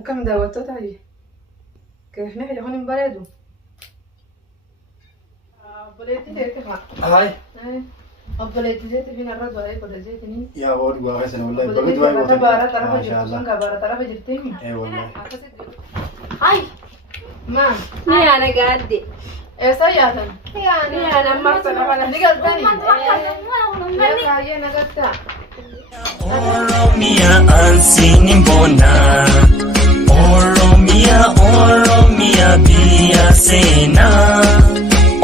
كم داوتو تاجي كيف نحن هون بلدو بلدي زيت ما هاي بلدي زيت فينا الرد ولا يقول زيتني يا ود وغسل والله بلدي بقيت واي ما وطن تبارة طرف ما شاء جرتون الله كبارة طرف جرتين اي والله هاي ما هي أنا قاعدة إيه سيادة هي أنا ما أصلا ولا نقل تاني يا كاية نقلتا Oromia ansinin bona Oromia biya sena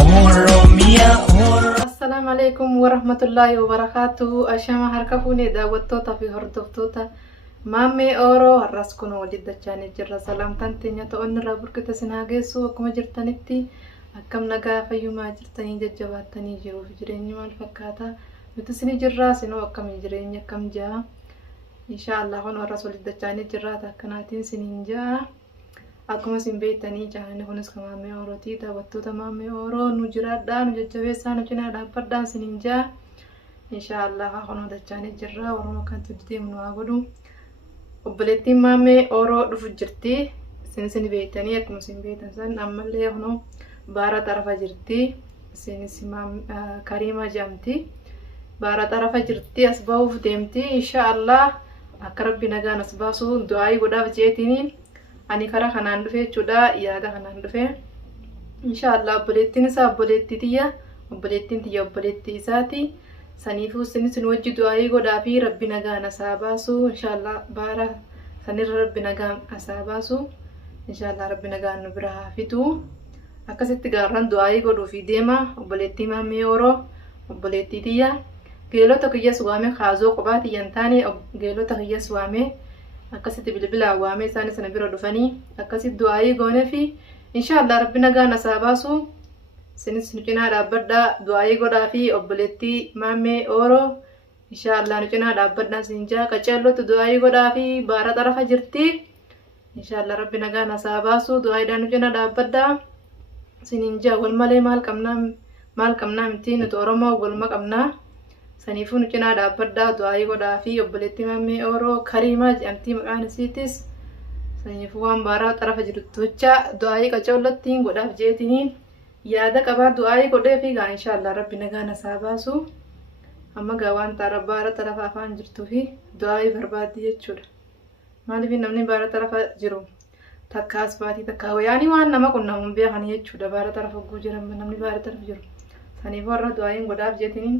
Oromia السلام عليكم ورحمة الله وبركاته أشياء هركفوني دعوتوتا في هردوفتوتا مامي أورو هرسكون ولد دچاني جرا سلام تنتينيا تؤن رابركة سناجسو وكما جرتنتي أكم نجا فيما جرتني ججباتني جرو في جريني مال فكاتا متسني جرا سنو أكم جريني كم جا إن شاء الله هون ورسول دچاني جرا تكناتين سنينجا akkuma isin beektanii jahanni kunis kan maamee Orooti daawwattoota maamee Oroo nu jiraadhaa nu jajjabeessaa nu cinaa dhaabbadhaan isiniin jaa inshaallah kan hojjechaanii jirra Oromoo kan tuddee nu haa godhu obboleettiin maamee Oroo dhufu jirti isin beektanii akkuma isin beektan san ammallee kunoo baara xarafa jirti isinis Kariima jedhamti baara xarafa jirti as bahuuf deemti inshaallah akka rabbi nagaan as baasu du'aayii godhaaf jeetiniin ani kara kanaan dhufe jechuudha yaada kanaan dhufe inshaallah obboleettiin isaa obboleettii tiyya obboleettiin tiyya obboleettii isaati saniifuu isinis nu wajji du'aayii godhaa fi rabbi nagaan asaa baasu inshaallah baara sanirra rabbi nagaan asaa baasu inshaallah rabbi nagaan nu bira haa fidu akkasitti gaarran du'aayii godhuu fi deema obboleettii maamee Oroo obboleettii tiyya geelota kiyyas waame kaazoo qophaa tiyyan taane geelota kiyyas waame akkasitti bilbila waamee isaanii sana bira dhufanii akkasitti du'aayii goonee fi inshaallah rabbi nagaan asaa baasu isinis nu cinaa dhaabbadhaa du'aayii godhaa fi obboleettii maamee Oroo inshaallah nu cinaa dhaabbadhaa isin jaa qaceellotu du'aayii godhaa fi baara xarafa jirti inshaallah rabbi nagaan asaa baasu du'aayiidhaan nu cinaa dhaabbadhaa isin jaa wal malee maal qabnaa miti nuti Oromoo walma qabnaa saniifuu nu cinaa dhaabbadhaa du'aayii godhaa fi obboleettii maamee Oroo Kariimaa jedhamti maqaan isiitis saniifuu waan baaraa xarafa jirtu jecha du'aayii qaceellottiin godhaaf jeetiniin yaada qabaa du'aayii godhee fi gaa inshaallah rabbi nagaan asaa baasu amma gaa waan baara xarafa afaan jirtuu fi du'aayii barbaaddi jechuudha maaliif namni baara xarafa jiru takka asbaatii takka wayaanii waan nama qunnamuun beekan jechuudha baara xarafa guu jiran namni baara xarafa jiru saniifuu warra du'aayiin godhaaf jeetiniin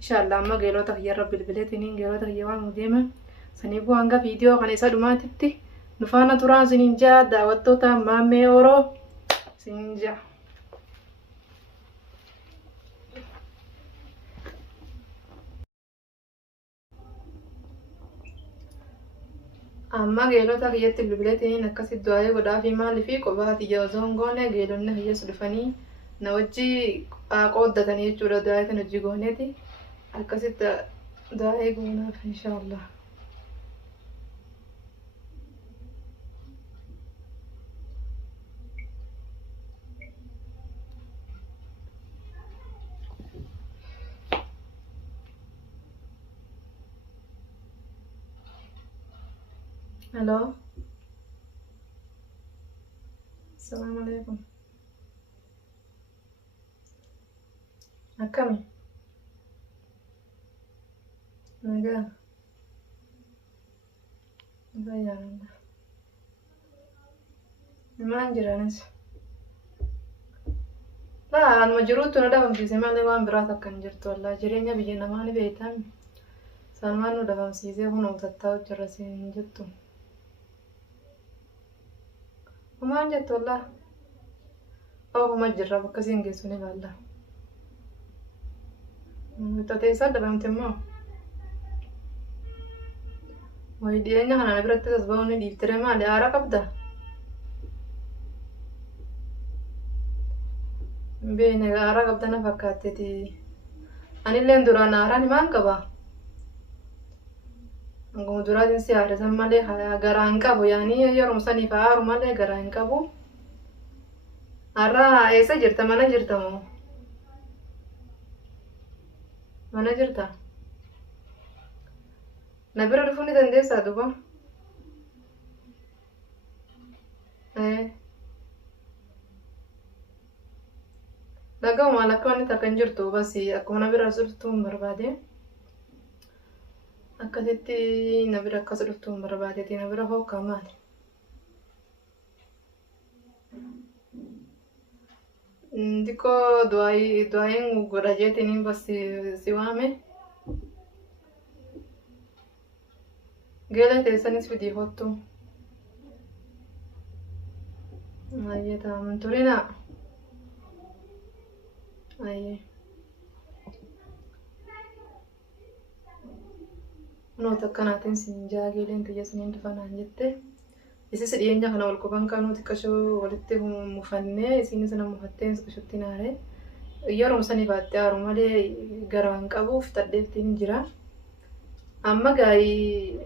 inshaallah amma geelota kiyyarra bilbileetiniin geelota kiyya waan deema saniifuu hanga viidiyoo kana isa dhumaatitti nu faana turaan isiniin jaa daawwattoota maamee Oroo isiniin jaa amma geelota kiyyatti bilbileetiniin akkasitti du'aayii godhaa fi maalii fi qophaa tiyya osoo hin goone geelonni kiyyas dhufanii na wajji qooddatanii jechuudha du'aayii kan hojii gooneeti akkasitti du'aayii goonaaf inshaallah hello assalamu alaikum akkami nagaa fayyaadha maal jiraanis anuma jiruutu na dhabamsiise malee waan biraas akka hin jirtu wallaa jireenya biyya namaa ni beektan sanumaan nu dhabamsiisee kun hojjattaa jirra siin jettu maal jettu wallaa oofuma jirra bakka siin geessu ni baalla tateessaa dhabamte immoo wayi dhiyeenya kanaan biratti tasba'uun ni dhiiftire maali aara qabda beene aara qabda na fakkaatteeti anilleen duraan aaraan himaan qaba anguma duraatiin si aarisan malee garaa hin qabu yaanii yeroo saniif aaru malee garaa hin qabu har'a eessa jirta mana jirta moo mana jirta na bira dhufuu ni dandeessaa duuba Dhaga'u maal akka wanni takka hin jirtu basi akkuma na bira dhuftuu hin barbaade. Akkasitti na bira akkas dhuftuu hin barbaadeeti na bira hookaa maali? Dikkoo du'aayin godha jeetiin basi si waame. Geela teessanis fidii hottu. Ayyee taa'aman turinaa. Ayyee. Noota akkanaatiin siin jaa geeleen tiyya siniin dhufanaan jette. Isis dhiyeenya kana wal quban kanuu xiqqashoo walitti mufannee isinis na mufattee xiqqashootti naare. Yeroo sanii baattee haaru malee garaan qabuuf taddeettiin jira. Amma gaa'ii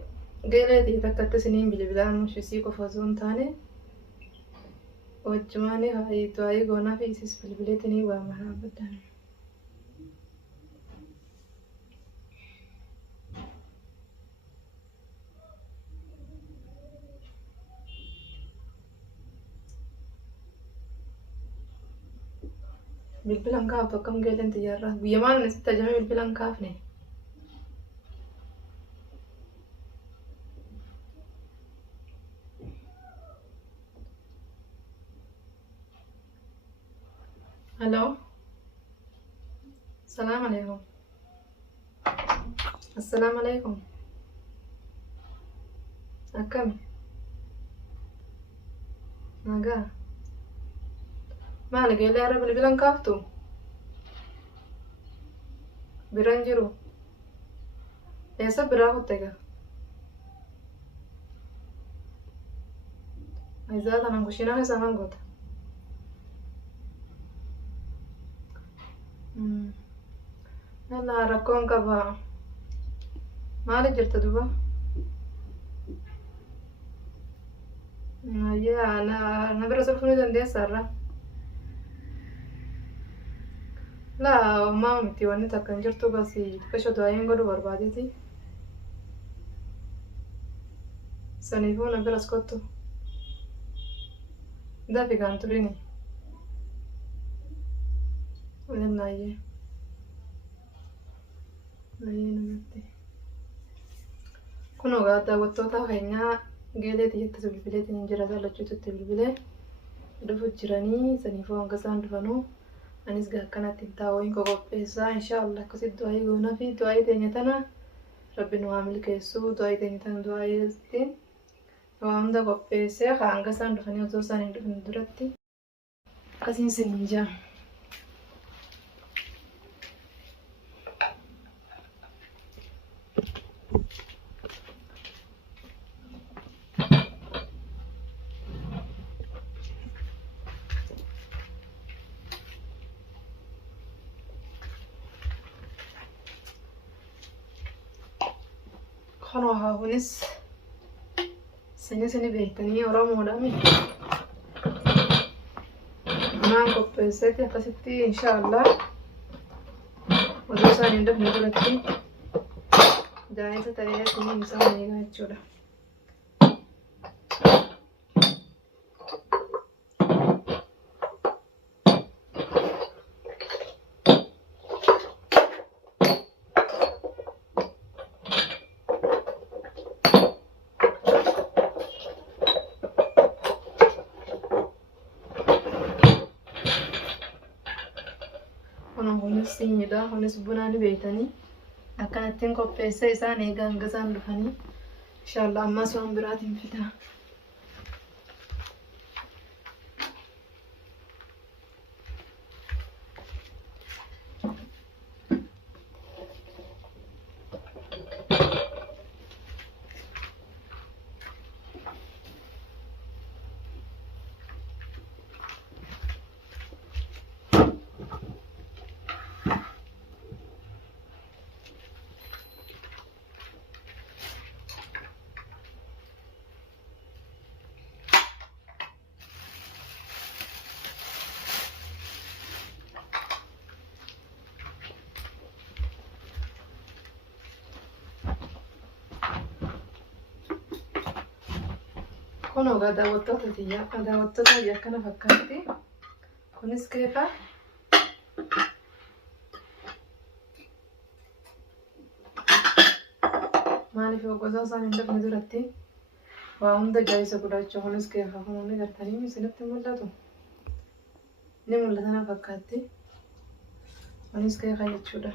geelee tiyya takkatti siniin bilbilaan mushisii qofa osoo hin taane wajjumaanii haayii goonaa fi isis bilbileetinii waa maraa baddaan. Bilbilan kaaftu akkam geeleen tiyyarraa guyyaa maal nasitti ajamee bilbilan kaafne. Hello. Assalamu alaikum. Assalamu alaikum. Akkami? Nagaa. Maal geelee har'a bilbilan kaaftu? Biraan jiru. Eessa biraa kutte egaa? Aizaa tanaan kushiinaa keessa maal goota? Yalla rakkoon qaba. Maali jirta duba? Ayyee na bira sulfuu ni dandeessaa irraa? Laa maa miti wanni takka hin jirtu basi xiqqashoo du'aayin godhuu barbaadeeti. Saniifuu na biras kottu. Dafii kan turini. Ayyee. Ayyee namatti. Kun ogaa daawwattoota keenyaa geelee tiyyatti bilbileetiin jira jaallachuutti bilbilee dhufu jiranii saniifuu hanga isaan dhufanuu. Anis gaa akkanatti taa'uun qopheessaa inshaallah akkasitti du'aayii goonaa fi du'aayii teenya tana rabbi nu haa milkeessu du'aayii teenya tana du'aayiitiin waa hunda qopheessee hanga isaan dhufanii osoo isaan hin dhufne duratti akkasiin siniin jaa. Kanoo haahuunis sini beektanii Oromoodhaami. Anaan qopheesseeti akkasitti inshaallah osoo isaan hin dhufne duratti jaayisa ta'ee siniin isaan eegaa jechuudha. Kunis siinidha. Kunis bunaa ni beektanii akkanattiin qopheessee isaan eegaa hanga isaan dhufanii inshaallah ammas waan biraatiin fidaa. Kun ogaa daawwattoota akkana fakkaatti. Kunis keeka. Maaliif gosa isaan hin dafne duratti waa hunda jaayisa godhachuu kunis keeka kun inni gartanii isinitti mul'atu. Ni mul'ata na fakkaatti. Kunis keeka jechuudha.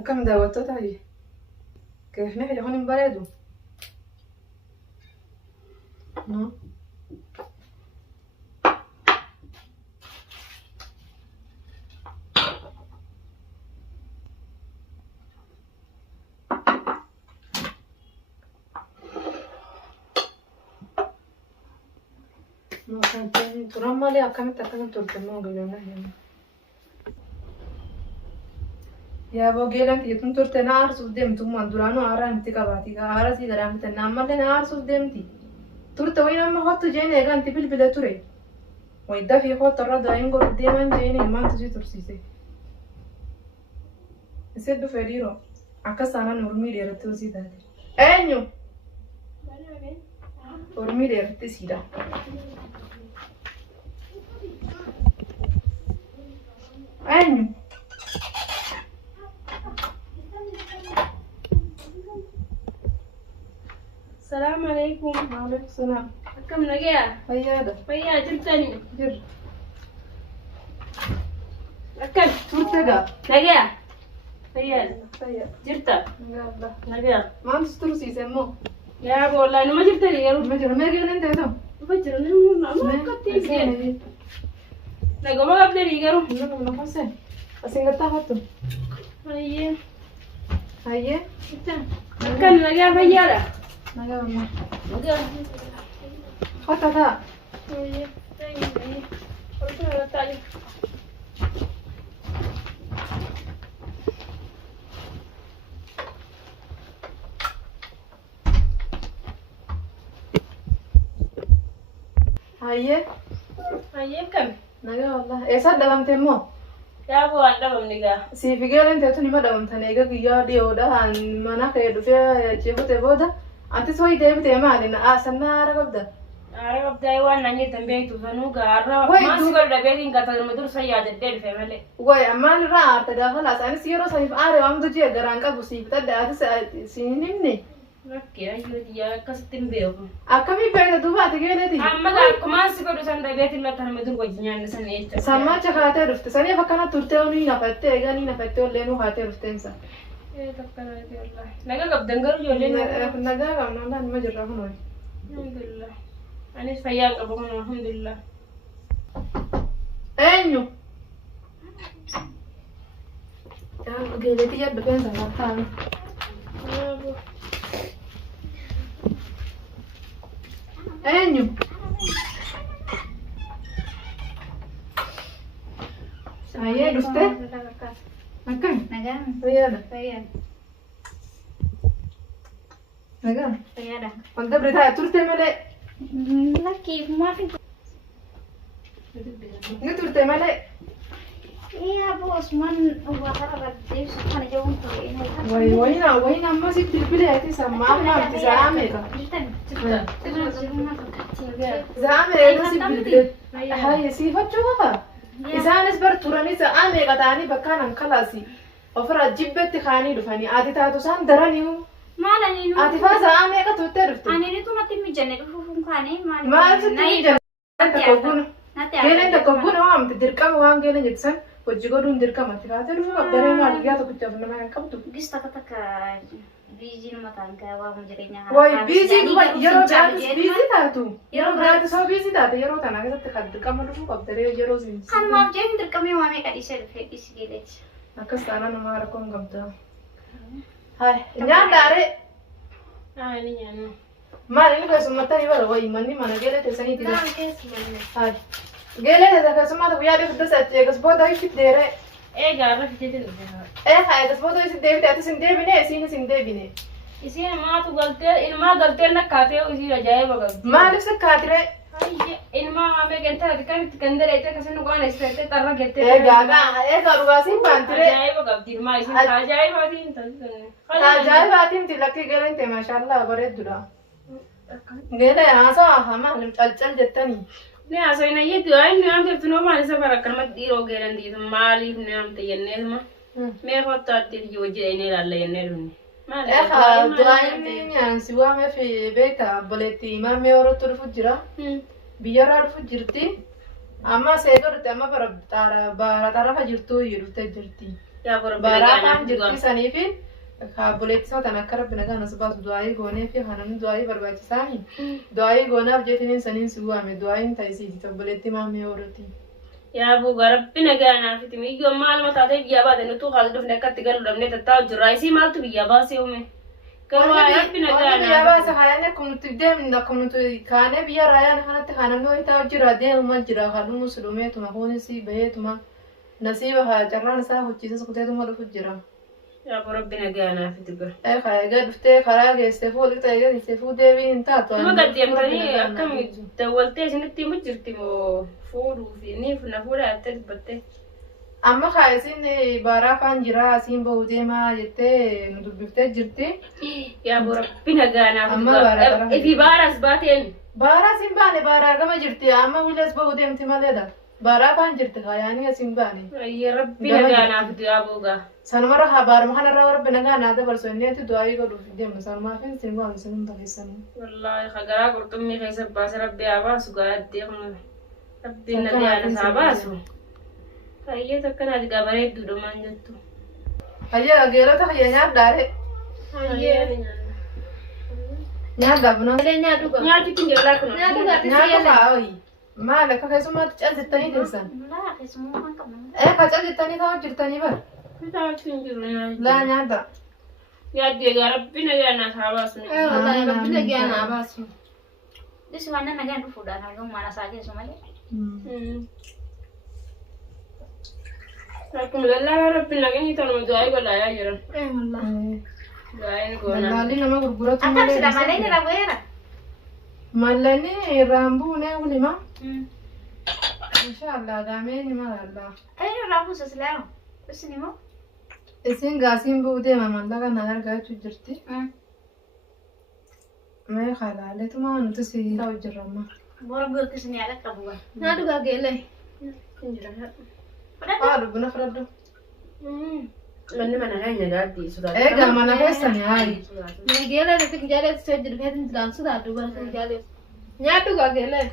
Akkam daawwattoota keefni fedha kun hin bareedu. Turan malee akkamitti akkana turte moo guyyoonni yaa bogeelan tiyatun turte na aarsuuf deemtu maan duraanuu aaraan itti qabaati aara sii gadaan bitan ammallee na aarsuuf deemti turte wayin amma hottu jeen eegaan itti bilbile ture wayidda fi hottu irra daayin godhu deeman jeen maantu sii tursiise isee dhufee dhiiroo akka saanaan urmii dheeratti hosii taate eenyu urmii dheeratti siidha. Eenyu Salaam alaikum. Waalaikum salaam. Akkam nagaya? Fayyaadha. Fayyaa jirtanii? Jir. Akkam? Turte gaa. Nagaya? Fayyaadha. Fayyaa. Jirta? Nagaadha. Nagaya. Maaltu si tursiise immoo? Yaa boollaa numa jirtanii garuu? Ma jira mee geelen ta'e Dhufa jira nama akkatti hin Nagoma qabdanii garuu? Nama kosee. Asiin gattaa fattu. Hayyee. Hayyee. Akkam nagaya fayyaadha? Nagaa ammoo. Nagaya. Hotta ta'a. Hayyee. Hayyee. Oltu irratti ajja. Hayyee. Hayyee akkami? Nagaa wallah. Eessa dhabamte immoo? Yaa bu'aan dhabamni gaa. Siifi geelen ta'etu nima dhabamtan eega guyyaa dhiyoodhaan mana ka'ee dhufee ceefute booda atis ho'i deebitee maali sannaa haara qabda. Haara qabdaa waan naan jettan beektu sanuu gaarraa Wai, maasii godha beetiin qaxaruma dursa yaadaddee dhufe malee. Way ammaan irraa aarte gaafa laasaanis yeroo saniif aare waamtu jee garaan qabu siif tadda atis siin himne. Rakkee ayyoo yaa akkasitti hin beeku. Akkamii beekta duuba ati geeleti? Amma akkuma si godhu san beetiin latta nama dur wajji nyaanne san jecha. Sammacha kaatee dhufte saniif akkana turtee ni nafattee egaa ni nafattee ollee nu kaatee dhufteensa. Naga qabdan garuu ijoolleen Nagaa qabna wallaan nima jirra kunoo. alhamdulillah. Anis fayyaa qaba kun alhamdulillah. Eenyu? Geeleti yadda feensa martaami. Eenyu? Ayyee dhufte? Akkam? Nagaan Fayyaadha. fayyaa Nagaa. fayyaadha. Wanta biritaa turte malee. Lakkii maaf Ni turte malee. Iya bos, man bakar berarti sana jauh tuh ini. Wayina amma si bilbileeti sammaama ti zaameka. Zaameeka si bilbileet. Haye si fachuuqa. Isaanis bar turani zaameeka taani bakkaan kalaasi. Ofirraa jibbetti kaanii dhufanii ati taatu isaan daraniiru. Maala ni nu. Ati faa zaameeka tuuttee dhufte. Ani ni tu nanti mijanne dhufuun kaanii maali. Maal sitti mijanne? Geeleen takka buna waamte dirqama waan geeleen jettisan hojii godhuun dirqama ati kaatee dhufu qabdaree maali yaa tokkichaaf nama kan qabdu. Gis takka biiziin mataan waamu jireenya haa. Wayi biiziin yeroo biraattis biizii taatu. Yeroo biraattis hoo biizii taate yeroo tana keessatti kan dirqama dhufu qabdaree yeroo siin. Kan maaf jeen dirqamee waamee qadhiisee dhufee dhisi geeleeti. Akkas taana nama rakkoon qabda. Hai nyaandaare. Haa ni nyaannu. Maal inni keessummattanii bara wayi manni mana geelee teessaniiti. Hai geelee teessa keessummaa ta'u yaadee fidda sa'atii eegas booda fiddeere. Gaarra fidee dhufe. Haa eegas booda isin deebite atis hin deebine isiinis hin deebine. Isiin maatu galtee ilmaa galtee nakkaatee isii ajaa'iba qabdi. Maaliif sakkaatire? Ilmaa waamee galtee kan itti gandareettee akkasuma waan isiteettee xarra gettee. Eegaa dhugaasiin baantire. Ajaa'iba qabdi ilmaa isiin ajaa'ibaatiin taasisan. Ajaa'ibaatiin lakkii geeleen ta'e maashaallah bareeddudha. Geelee haasaa hamaa calcal jettanii. Ne haasawina yetti waa'ee nu amte tunoo maal isa bara akkanumatti dhiiroo geelan dhiitu maaliif nu amte jenneetuma. Mee kottu addeeti hojii dhaynee ilaalla jennee dhufne. Du'aan nyaansi waameef beekta obboleetti maamee horattu dhufu jira. Biyyarraa dhufu jirti. Amma seeqa dhutte amma bara xarafa jirtu dhuftee jirti. Baraafaan jirti saniifi obboleetti isaa tan akka rabbi nagaan as baasu du'aayii goonee fi hanan du'aayii barbaachisaani. Du'aayii goonaaf jeetiniin saniin si waame du'aayiin taasiseeti obboleetti maamee horatti. Yaa buugaa rabbi nagaa naafiti miyyoo maal mataatee biyyaa baate nutu haala dhufne akkatti galu dhabnee tattaa'u jirra isii maaltu biyyaa baasee uume. Gabaa rabbi nagaa naafiti. Biyyaa baase haayaan akkuma nuti deemnu akkuma nuti kaanee biyya raayaan kanatti kaanannoo hitaa jira deemuma jira halluu musulumeetuma hoonisii baheetuma nasiiba haa carraan isaa hojiisas kuteetuma dhufu jira. Yaa rabbi nagaa naafiti gur. Egaa dhuftee karaa geessee fuudhii ta'ee geessee fuudhee hin taatu. Nama gaddeemtanii akkamitti dawwaltee isinitti himu jirti moo fuudhuu fi ni na fuudhaa jettee dubbattee. Amma kaayisiin baraafaan jira asiin bahuu deemaa jettee nu dubbiftee jirti. Yaa rabbi nagaa naafiti. Ifi baaraas baateen. Baaraas hin baane baaraa gama jirti amma wiilas bahuu deemti maleedha. Baraafaan jirti kaayaanii asiin baane. Yaa rabbi nagaa naafiti yaa buugaa. Sanumarra habaaruma kanarraa rabbi nagaa naa dabarsu inneetti du'aayii godhuuf deemna sanumaaf hin siin waan isin hunda keessanii. Wallaahi hagaraa qurxummii keessa baase rabbi haa baasu gaadhee kun rabbi nagaa nasaa baasu. Fayyee tokkanaati gabareedduudha maan jettu. Hayyee geelota hayyee nyaaddaare. Hayyee Nyaaddaa buna. nyaati kun jirraa kun. Nyaata kaa'oyi. Maal akka keessummaatti cal jettanii teessan. Ka cal jettanii taa'u jirtanii bara. Laa nyaadda. Yaaddee gaa rabbi nagaa nasaa baasu. Rabbi nagaa naa baasu. Disi waan nagaan dhufuudhaan argamu mana isaa keessu malee. Akkuma dallaa rabbi naganii tanuma du'aayii godhaa jiran. Du'aayiin goonaa. Dallaalli nama gurguratu malee. Akkam sida malee jira weera. Mallanni irraan buunee ulima. Inshaallah gaamee ni malalla. Ayo irraan buusa silaamu. Isin immoo. Isin gaasiin bu'u deema mallaqa na argaachuu jirti. Mee halaaleetuma nuti si ta'u jirra amma. Bora bulti sini ala qabu. Naa dhugaa geelee. Kun jira. Buna fudhadhu. Manni mana keenya gaaddi sodaatu. Eegaa mana keessanii haayi. Geelee nuti jaalee isa jiru feetin jiraan sodaatu bara jaalee. Nyaadhu gaa geelee.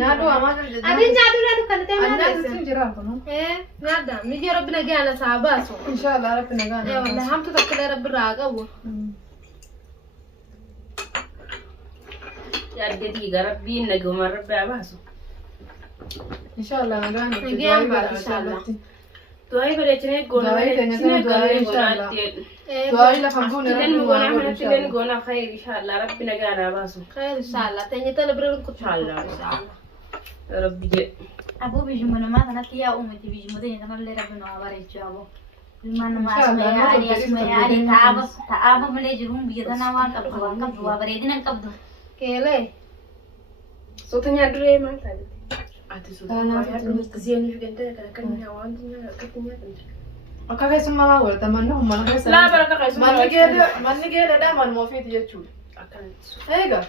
Nyaadhu amaa jirti. Ati nyaadhu nyaadhu kan ta'e maal Nyaadhu sin jira kunu. nyaadha miji rabbi nagaa na saa baasu. Inshaallah rabbi nagaa na Wallahi baasu. hamtu takka rabbi raa qabu. Yaaddeetii gaa rabbiin naguma rabbi haa baasu. Inshaallah nagaa nuti Nagaan du'aayii baatu, baadha. Du'aayii bareechinee goonaa Du'aayii keenya kana du'aayii inshaallah. Du'aayii lafa buune Tileen rabbi goonaa waa godhu manatti tileen inshaallah. goonaa khayr inshaallah rabbi nagaa naa baasu. Khair inshallah tanya tala bira kutu. Inshaallah. Rabbi jedhe. Abu bijimmu nama kanatti yaa uumati bijimmu ta'e kanallee rabbi nama bareechuu abu. Ilmaan namaa Inshaallah, asuma yaa'anii nama asuma tokko yaa'anii tokko ta'aaba malee jiruun biyya tanaa waan qabdu waa bareedina hin qabdu. Geelee. Soota nyaaduree maal taate? Ati suutaa yaaddu ziyanii fi ganda kan waan akkatti nyaatan. Akka keessummaa maa godhata manni kun mana keessa. Laa baraka keessummaa. Manni geedadhaa manuma ofiiti jechuudha. Akkanatti. Eega.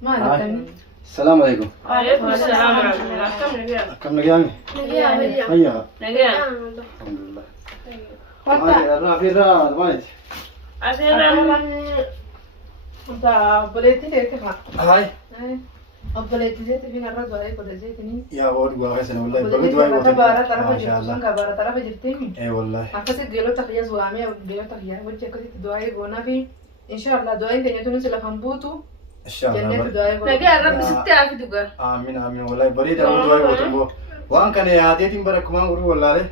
Maal akkamii? السلام عليكم. Waalaikum salaam wa rahmatullahi. Akkam nagaa. كم نجاني؟ هيا. Nagaa. الحمد لله. Kottaa. ما في الرا مايت. Asirraan obboleettii teetti haa. هاي. Obboleettii teetti fi narra du'aa godha jeetanii. يا ولد واقع والله بقيت Obboleettii واي irratti baara ما tarafa شاء jirtu sun الله. kaa baara tarafa jirtii. اي والله. Akkasitti geelota kiyyaas waamee geelota kiyyaa wajji akkasitti du'aa goonaa fi inshaallah du'aa keenya tunis lafan buutu ان شاء jennee الله. du'aa goona. nagaa rabbi sitti aafi dhugaa. امين امين والله بريد اول واي وتبو. وان كان يا ديتين برك ما غرو والله.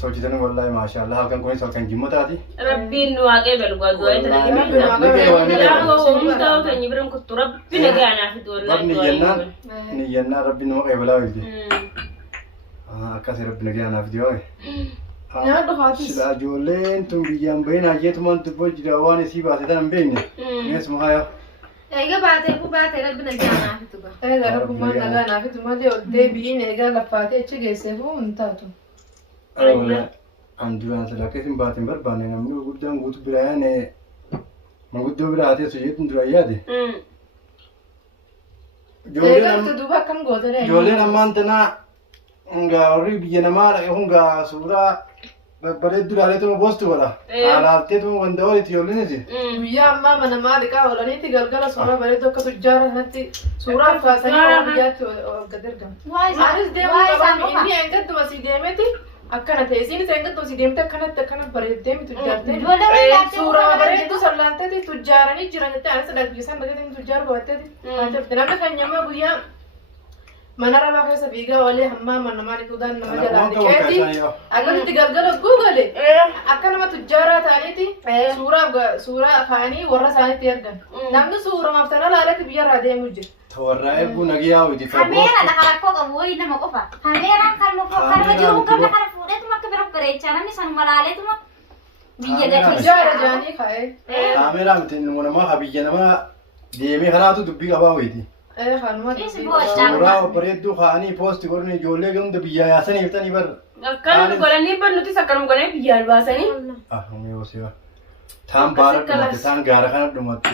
توجدنا والله ما شاء الله كان كويس كان جمتاتي. Rabbiin nu waaqee bal'aa du'aa itti والله. nagaa نيجنا ربنا ما قبل أولدي. كسر ربنا جانا في ديوه. Nyaadhu haatis. سلا جولين تم بيجان بين أجيت من تبوج جواني سيبا تدان بيني. اسمه هاي. Eega baatee ku baatee rabbi nagaa fi tuba. Egaa rabbummaan nagaa naaf itti malee ol deebi'iin egaa laffaatee achi geesseefuu hin taatu. والله. الحمد لله سلا كيسين باتين برباني نمنو قدام قوت برايان. ما قدو براتي سجيت ندرايادي. Egaa itti duuba akkam goote جولين أمان تنا. Nga ori biyya namaa hunga suuraa babbareedduu ilaaleetuma boostu godha. Alaalteetuma wanta walitti yoolliniti. Guyyaa ammaa mana maaliqaa oolaniiti galgala suuraa bareedduu akka tujjaara sanatti suuraa kaasanii biyyaatti gad ergamu. Anis deemuu qaban inni engadduma si deemeti akkana ta'e isiinis engadduma si deemte akkanatti bareeddee mi tujjaartee. Suuraa bareedduu sallaanteeti tujjaaranii jiran jettee anis dhaggeessan dhageetiin tujjaara godhatteeti. Namni kan nyamma guyyaa mana rabaa keessa fiigaa oolee hammaa mana maaliquudhaan nama jalaa dhiqeeti akkasitti galgala guugale akka nama tujjaaraa ta'aniiti suuraa kaanii warra isaaniitti ergan namni suuramaaf tana laaletti biyyarraa deemuu jira. Tawarraa eeguu nagiyaa hojii Kameera lafa rakkoo qabu wayii nama qofa. Kameeraan kan jiru kan kana fuudheetuma akka bira bareechaa namni sanuma laaleetuma biyya gatii. Tujjaara jaanii kaa'ee. Kaameeraa miti namaa habiyya namaa deemee kanaatu dubbii qabaa wayiiti. Kanuma Suuraa bareedduu kaanii poosti godhanii ijoollee ganda biyyaa yaasanii biftanii bar. Akkanuma godhanii barnuutis akkanuma godhanii biyyaan baasanii. Mi'oosiyo. Taan baara dhumatte taan gaara kana dhumatte.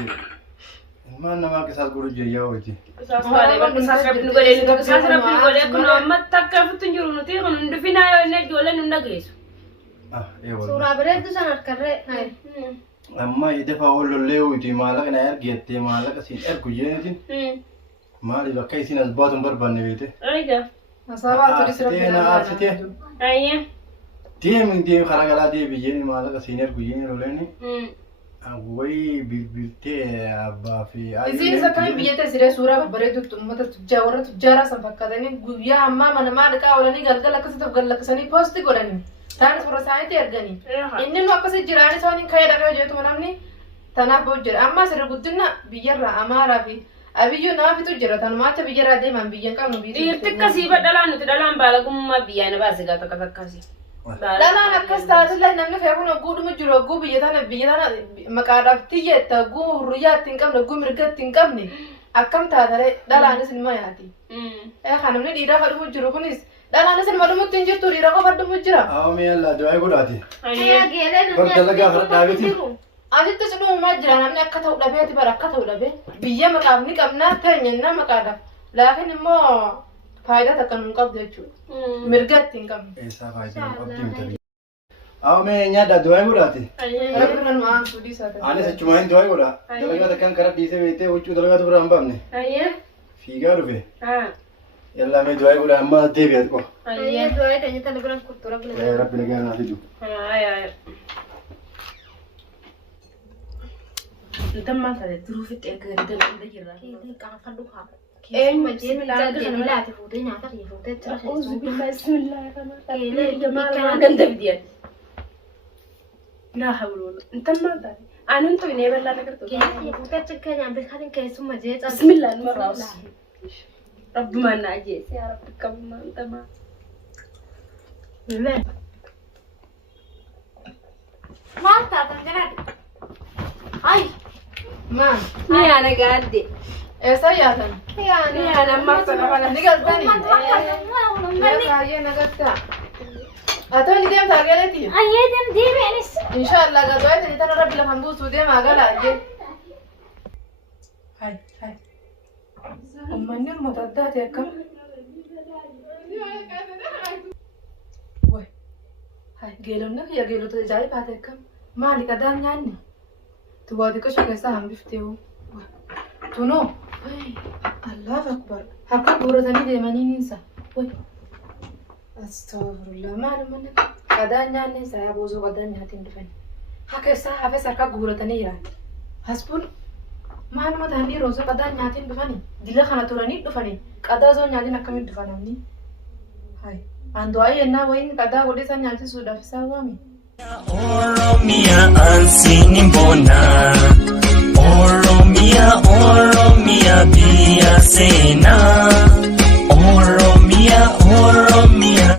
Ilmaan namaa keessaas godhu jeeyyaa wayiiti. Isaas baadhee bakka isaas rabbi godhee nuti isaas rabbi godhee kun amma takka futun jiru nuti kun hundi finaa yoo inni ijoolleen hunda geessu. Suuraa bareedduu sana harkarree. Amma defa ollollee wayiiti maallaqa na ergeettee maallaqa siin ergu jeenitiin. Maali bakka isin as baatuun barbaanne beete. Egaa. Asaabaa turis Arsitee. Ayyee. Deemi karaa galaa deebiyyeen maallaqa siin ergu jeeni loleeni. Wayii bilbiltee abbaa fi isiinis akkami biyya teessiree suuraa babbareeduutti uummata warra tujjaaraa san fakkaatanii guyyaa ammaa mana maaliqaa oolanii galgala akkasitti gallaksanii poosti godhanii taanis warra isaaniitti erganii inni nu akkasii jiraanis waan hin ka'ee dhaga'u jeetu namni tanaaf hojjedha amma sirri guddina biyyarraa amaaraa fi abiyyuu naafitu jira tanumaacha biyyarraa deeman biyyan qabnu biyya dhiirti akkasii dhalaan nuti dhalaan baalagummaa biyyaa na baase gaata akkas akkasii. Dhalaan akkas taatillee namni fe'uun ogguudhuma jiru ogguu biyya tana maqaadhaaf xiyyeetta ogguu hurriyyaa ittiin qabne ogguu mirga ittiin qabne akkam taatare dhalaanis ilma yaati. Kan namni dhiiraa fadhumu jiru kunis dhalaanis ilma dhumutti hin jirtu dhiira qofa dhumu jira. Aawamee yalla du'aa godhaati. Geelee Dalagaa fara dhaabeeti. Asittis dhuumaa jira namni akka ta'u dhabeeti bara akka ta'u dhabee biyya maqaaf ni qabnaa teenyannaa maqaadhaaf laakiin immoo faayidaa takka nuun qabdu jechuudha. Mirga ittiin qabne. Eessaa faayidaa qabdi miti. Aawamee nyaadhaa du'aa godhaati. Rabbi nan waan fuudhii isaa ta'e. Anis achumaa hin du'aa godha. Dalagaa takkaan karaa dhiisee beektee huccuu dalagaatu bira hin baafne. Ayyee. Fiigaa dhufe. Yallaa mee du'aa godha amma deebi'at qofa. Ayyee du'aa keenya tana biraan kurtu rabbi nagaa. Rabbi nagaa naa fidu. Dammaa taate duruu fixee gadi gadi jirra. Qaanfadhu haa. Eenyu Jaallatanii laate fuutee nyaata kiyya fuutee jira keessumaa. ganda bidiyaan. Naa hawluun intammaa taate aanuun ta'u nee bal'aa nagartuu. Fuutee chikkee nyaanbe kan keessuma jeexa. Bismillah numa raawus. Rabbumaan naa jeesse yaa rabbi qabumaan intammaa. Maal taatan garaadha? Ay! Maan Ni yaana gaadde. Eessa yaatan? Yaan amma sana kana. Ni galtanii? Uummanni akka uummanni. Baay'ee nagartaa. Haa ta'u ni deemtaa galeetii? Ayyee deebi'anis. Inshaallah gadoo ayitanii tana rabbi lafan buusuu deemaa galaa jee. Hai. Uummanni uummata addaati akkam? Wai. Hai geelonni kiyya geelota ajaa'ibaa ta'e akkam? Maali qadaan nyaanni? Tuwaa xiqqoo keessaa hambiftee hoo? Tunoo. Allahu akbar. Harka guuratanii deemanii niinsa. Wai. Astaghfirullah. Maali manni qadaan nyaanni isaa yaa boosoo qadaan nyaatiin dhufani. Haka isaa hafes harka guuratanii jiran. Hasbuun maaluma ta'an dhiiroo osoo qadaan nyaatiin dhufani. Dila kana turanii dhufani. Qadaa osoo nyaatiin akkamiin dhufanamni? Hai. Andu'aa yennaa wayiin qadaa godhee isaan nyaachisuudhaaf isaa waami. Oromia ansini mbona Oromia bia sena Oromia